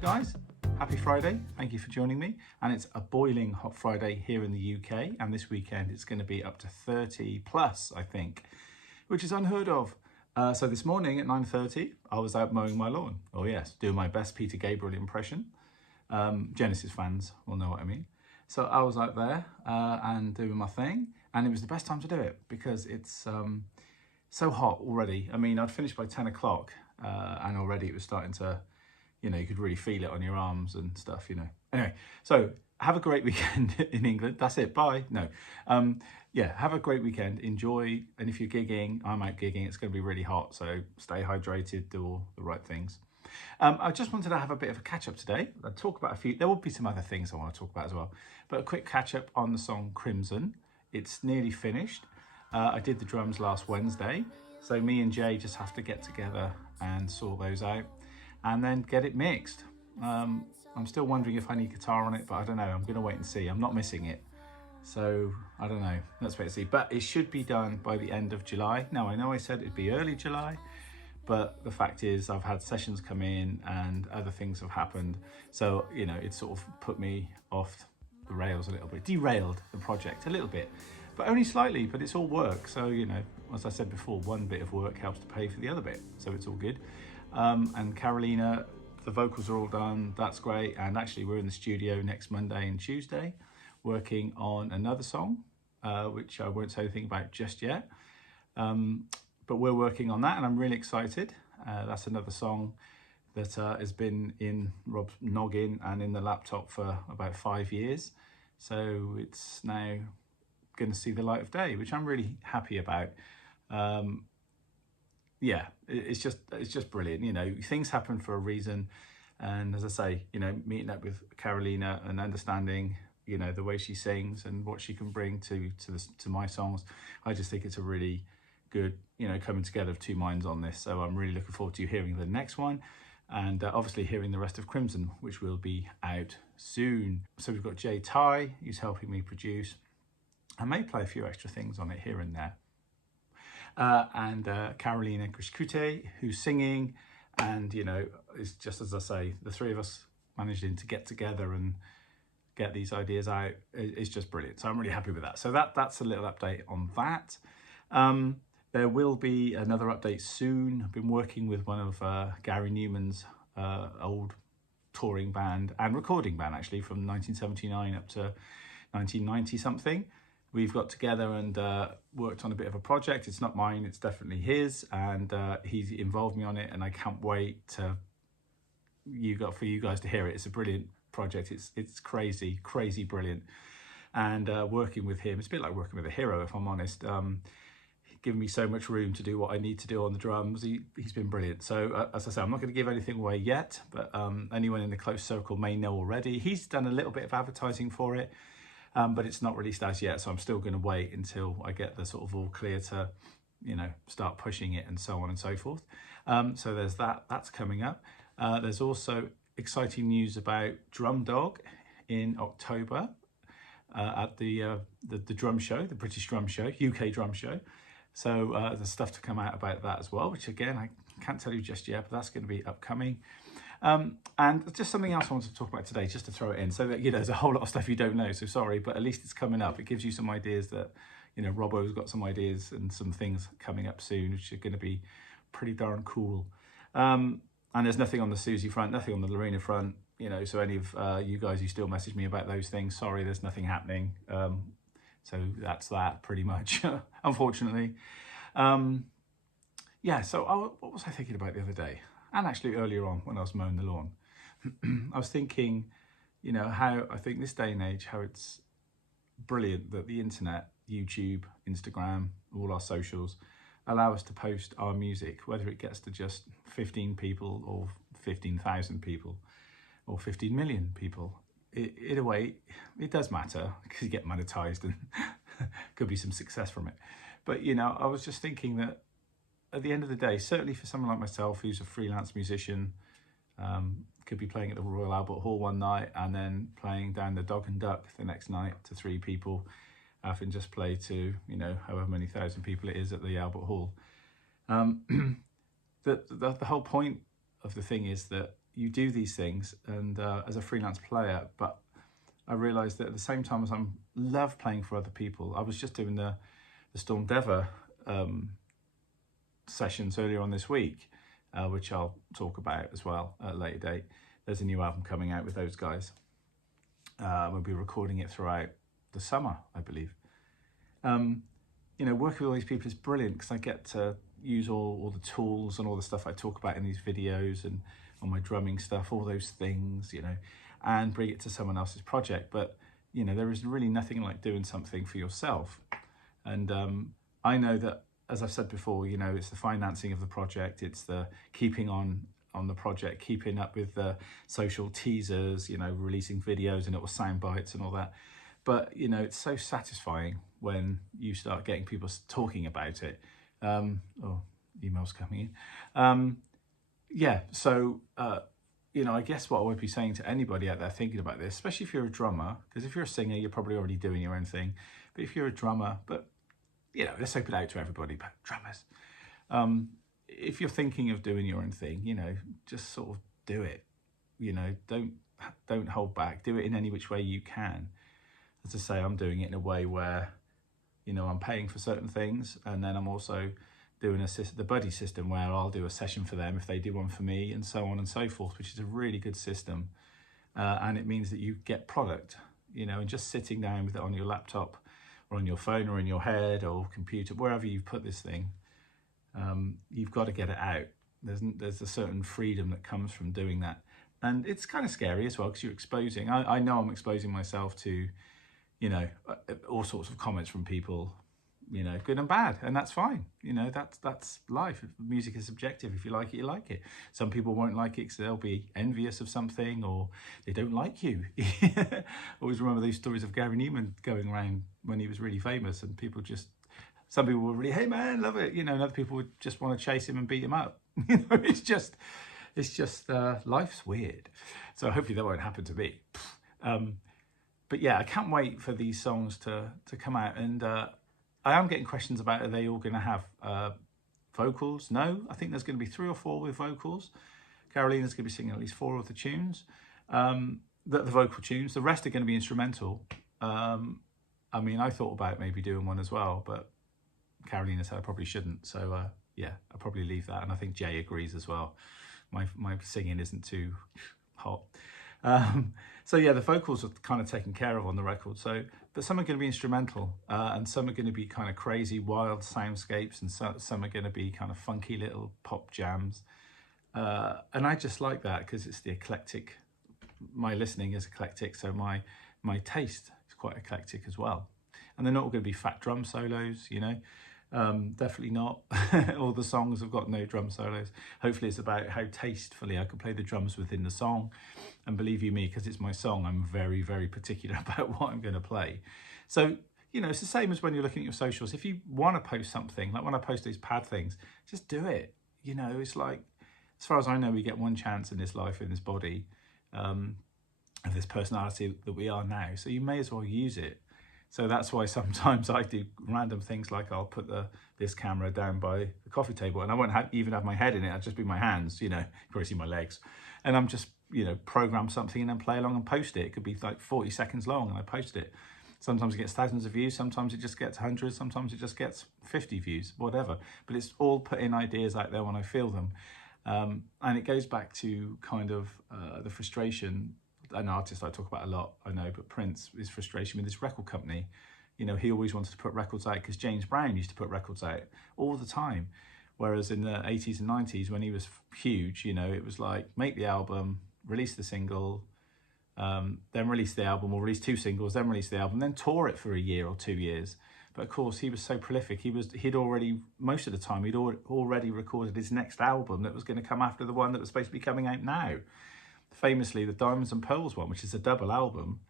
guys, happy Friday, thank you for joining me. And it's a boiling hot Friday here in the UK, and this weekend it's going to be up to 30 plus, I think, which is unheard of. So this morning at 9:30 I was out mowing my lawn. Oh yes, doing my best Peter Gabriel impression. Genesis fans will know what I mean. So I was out there and doing my thing, and it was the best time to do it because it's so hot already. I mean, I'd finished by 10 o'clock and already it was starting to, you could really feel it on your arms and stuff, Anyway, so have a great weekend in England. That's it, bye. No. Yeah, have a great weekend, enjoy. And if you're gigging, I'm out gigging, it's going to be really hot. So stay hydrated, do all the right things. I just wanted to have a bit of a catch up today. I'll talk about there will be some other things I want to talk about as well. But a quick catch up on the song Crimson. It's nearly finished. I did the drums last Wednesday. So me and Jay just have to get together and sort those out and then get it mixed. I'm still wondering if I need guitar on it, but I don't know. I'm going to wait and see. I'm not missing it. So I don't know. Let's wait and see. But it should be done by the end of July. Now, I know I said it'd be early July, but the fact is I've had sessions come in and other things have happened. So, it sort of put me off the rails a little bit, derailed the project a little bit, but only slightly, but it's all work. So, as I said before, one bit of work helps to pay for the other bit. So it's all good. And Carolina, the vocals are all done. That's great. And actually we're in the studio next Monday and Tuesday working on another song, which I won't say anything about just yet. But we're working on that and I'm really excited. That's another song that has been in Rob's noggin and in the laptop for about 5 years. So it's now going to see the light of day, which I'm really happy about. Yeah, it's just brilliant. Things happen for a reason. And as I say, meeting up with Carolina and understanding, the way she sings and what she can bring to my songs, I just think it's a really good, coming together of two minds on this. So I'm really looking forward to hearing the next one and obviously hearing the rest of Crimson, which will be out soon. So we've got Jay Ty, who's helping me produce. I may play a few extra things on it here and there. And Carolina Grishkute, who's singing. And, it's just as I say, the three of us managing to get together and get these ideas out is just brilliant. So I'm really happy with that. So that's a little update on that. There will be another update soon. I've been working with one of Gary Newman's old touring band and recording band, actually, from 1979 up to 1990 something. We've got together and worked on a bit of a project. It's not mine, it's definitely his, and he's involved me on it, and I can't wait for you guys to hear it. It's a brilliant project. It's crazy brilliant. And working with him, it's a bit like working with a hero, if I'm honest. Given me so much room to do what I need to do on the drums. He's been brilliant. So as I say, I'm not going to give anything away yet, but anyone in the close circle may know already. He's done a little bit of advertising for it, but it's not released as yet. So I'm still going to wait until I get the sort of all clear to, start pushing it and so on and so forth. So there's that's coming up. There's also exciting news about Drum Dog in October at the drum show, the British Drum Show, UK Drum Show. So there's stuff to come out about that as well, which again, I can't tell you just yet, but that's going to be upcoming. And just something else I wanted to talk about today, just to throw it in, so that, there's a whole lot of stuff you don't know, so sorry, but at least it's coming up. It gives you some ideas that, Robbo's got some ideas and some things coming up soon, which are going to be pretty darn cool. And there's nothing on the Susie front, nothing on the Lorena front, so any of you guys who still message me about those things, sorry, there's nothing happening. So that's that pretty much, unfortunately. Yeah, so what was I thinking about the other day? And actually earlier on when I was mowing the lawn, I was thinking, how I think this day and age, how it's brilliant that the internet, YouTube, Instagram, all our socials allow us to post our music, whether it gets to just 15 people or 15,000 people or 15 million people. In a way, it does matter because you get monetized and could be some success from it. But, I was just thinking that at the end of the day, certainly for someone like myself who's a freelance musician, could be playing at the Royal Albert Hall one night and then playing down the Dog and Duck the next night to 3 people, and just play to, however many thousand people it is at the Albert Hall. The whole point of the thing is that you do these things and as a freelance player, but I realised that at the same time as I love playing for other people, I was just doing the Storm Dever sessions earlier on this week, which I'll talk about as well at a later date. There's a new album coming out with those guys. We'll be recording it throughout the summer, I believe. You know, working with all these people is brilliant because I get to use all the tools and all the stuff I talk about in these videos and on my drumming stuff, all those things, you know, and bring it to someone else's project. But, you know, there is really nothing like doing something for yourself. And I know that, as I've said before, you know, it's the financing of the project, it's the keeping on the project, keeping up with the social teasers, you know, releasing videos and little sound bites and all that. But, you know, it's so satisfying when you start getting people talking about it. Oh, emails coming in. Yeah, so, you know, I guess what I would be saying to anybody out there thinking about this, especially if you're a drummer, because if you're a singer, you're probably already doing your own thing. But if you're a drummer, but, you know, let's open it out to everybody, but drummers. If you're thinking of doing your own thing, you know, just sort of do it. You know, don't hold back. Do it in any which way you can. As I say, I'm doing it in a way where, you know, I'm paying for certain things, and then I'm also doing the buddy system where I'll do a session for them if they do one for me, and so on and so forth, which is a really good system. And it means that you get product, you know, and just sitting down with it on your laptop or on your phone or in your head or computer, wherever you put this thing, you've got to get it out. There's a certain freedom that comes from doing that. And it's kind of scary as well because you're exposing, I know I'm exposing myself to, you know, all sorts of comments from people, you know, good and bad, and that's fine. You know, that's life. Music is subjective. If you like it, you like it. Some people won't like it because they'll be envious of something or they don't like you. Always remember these stories of Gary Newman going around when he was really famous, and people just, some people were really, hey man, love it, you know, and other people would just want to chase him and beat him up. You know, it's just life's weird. So hopefully that won't happen to me. But yeah, I can't wait for these songs to come out, and I am getting questions about, are they all going to have vocals? No, I think there's going to be 3 or 4 with vocals. Carolina's going to be singing at least 4 of the tunes, the vocal tunes. The rest are going to be instrumental. I mean, I thought about maybe doing one as well, but Carolina said I probably shouldn't. So yeah, I'll probably leave that. And I think Jay agrees as well. My singing isn't too hot. So yeah, the vocals are kind of taken care of on the record. So, but some are going to be instrumental, and some are going to be kind of crazy, wild soundscapes, and some are going to be kind of funky little pop jams. And I just like that because it's the eclectic. My listening is eclectic, so my taste is quite eclectic as well. And they're not all going to be fat drum solos, you know. Definitely not. All the songs have got no drum solos. Hopefully it's about how tastefully I can play the drums within the song. And believe you me, because it's my song, I'm very, very particular about what I'm going to play. So, you know, it's the same as when you're looking at your socials. If you want to post something, like when I post these pad things, just do it. You know, it's like, as far as I know, we get one chance in this life, in this body, of this personality that we are now. So you may as well use it. So that's why sometimes I do random things, like I'll put this camera down by the coffee table and I won't even have my head in it. I'll just be my hands, you know, you probably see my legs. And I'm just, you know, program something and then play along and post it. It could be like 40 seconds long and I post it. Sometimes it gets thousands of views, sometimes it just gets hundreds, sometimes it just gets 50 views, whatever. But it's all putting ideas out there when I feel them. And it goes back to kind of the frustration. An artist I talk about a lot, I know, but Prince, his frustration with his record company. You know, he always wanted to put records out because James Brown used to put records out all the time. Whereas in the 80s and 90s, when he was huge, you know, it was like, make the album, release the single, then release the album, or release 2 singles, then release the album, then tour it for a year or 2 years. But of course, he was so prolific. He'd already, most of the time, he'd already recorded his next album that was going to come after the one that was supposed to be coming out now. Famously, the Diamonds and Pearls one, which is a double album,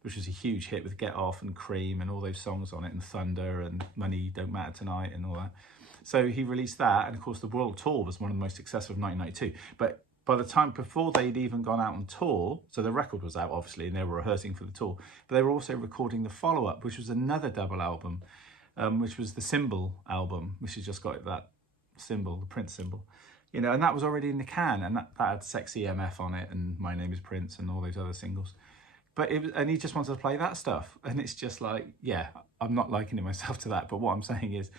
which was a huge hit with Get Off and Cream and all those songs on it, and Thunder and Money Don't Matter Tonight and all that. So he released that, and of course the world tour was one of the most successful of 1992. But by the time before they'd even gone out on tour, so the record was out obviously and they were rehearsing for the tour, but they were also recording the follow-up, which was another double album, which was the Symbol album, which has just got that symbol, the Prince symbol. you know, and that was already in the can, and that had Sexy MF on it and My Name is Prince and all those other singles. But and he just wanted to play that stuff, and it's just like, yeah, I'm not likening myself to that, but what I'm saying is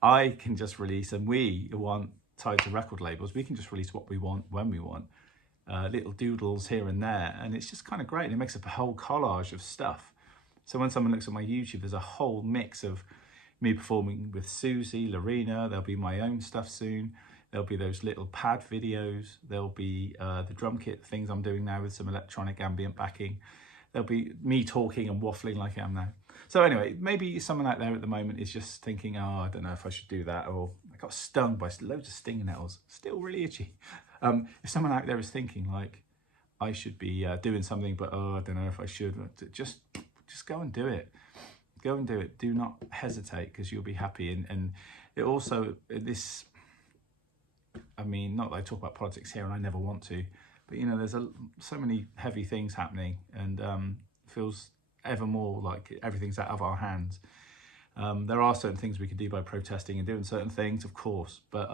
I can just release, and we want tied to record labels, we can just release what we want when we want, little doodles here and there, and it's just kind of great. And it makes up a whole collage of stuff. So when someone looks at my YouTube, there's a whole mix of me performing with Susie, Lorena, there'll be my own stuff soon, there'll be those little pad videos, there'll be the drum kit things I'm doing now with some electronic ambient backing, there'll be me talking and waffling like I am now. So anyway, maybe someone out there at the moment is just thinking, oh, I don't know if I should do that, or I got stung by loads of stinging nettles, still really itchy. If someone out there is thinking like, I should be doing something, but oh, I don't know if I should, just go and do it. Go and do it. Do not hesitate, because you'll be happy. And it also, this, I mean, not that I talk about politics here and I never want to, but you know, there's so many heavy things happening, and feels ever more like everything's out of our hands. There are certain things we can do by protesting and doing certain things, of course, but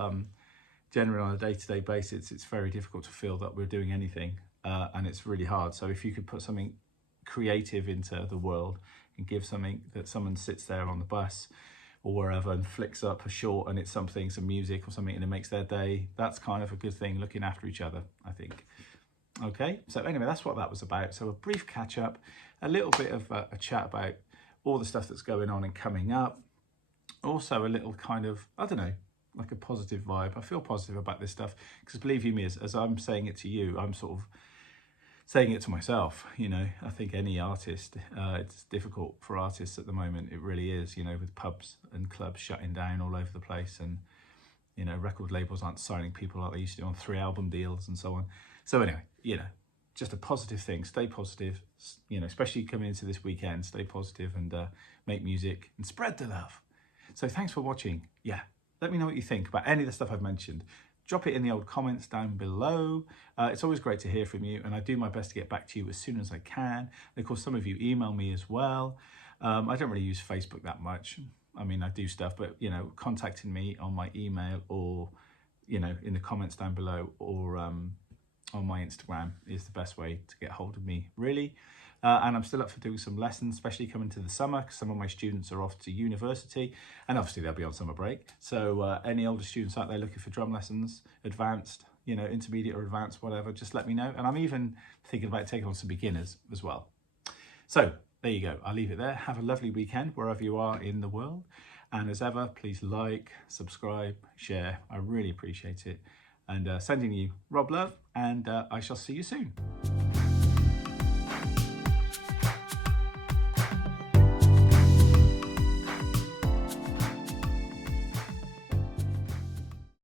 generally on a day-to-day basis, it's very difficult to feel that we're doing anything, and it's really hard. So if you could put something creative into the world and give something that someone sits there on the bus or wherever and flicks up a short, and it's something, some music or something, and it makes their day, that's kind of a good thing, looking after each other, I think. Okay, so anyway, that's what that was about. So a brief catch up, a little bit of a chat about all the stuff that's going on and coming up. Also a little kind of, I don't know, like a positive vibe. I feel positive about this stuff, because believe you me, as I'm saying it to you, I'm sort of saying it to myself. You know, I think any artist, it's difficult for artists at the moment. It really is, you know, with pubs and clubs shutting down all over the place, and, you know, record labels aren't signing people like they used to on 3 album deals and so on. So anyway, you know, just a positive thing. Stay positive, you know, especially coming into this weekend. Stay positive and make music and spread the love. So thanks for watching. Yeah, let me know what you think about any of the stuff I've mentioned. Drop it in the old comments down below. It's always great to hear from you, and I do my best to get back to you as soon as I can. And of course, some of you email me as well. I don't really use Facebook that much. I mean, I do stuff, but, you know, contacting me on my email, or, you know, in the comments down below, or on my Instagram is the best way to get hold of me, really. And I'm still up for doing some lessons, especially coming to the summer, because some of my students are off to university, and obviously they'll be on summer break. So any older students out there looking for drum lessons, advanced, you know, intermediate or advanced, whatever, just let me know. And I'm even thinking about taking on some beginners as well. So there you go. I'll leave it there. Have a lovely weekend wherever you are in the world. And as ever, please like, subscribe, share. I really appreciate it. And sending you Rob love, and I shall see you soon.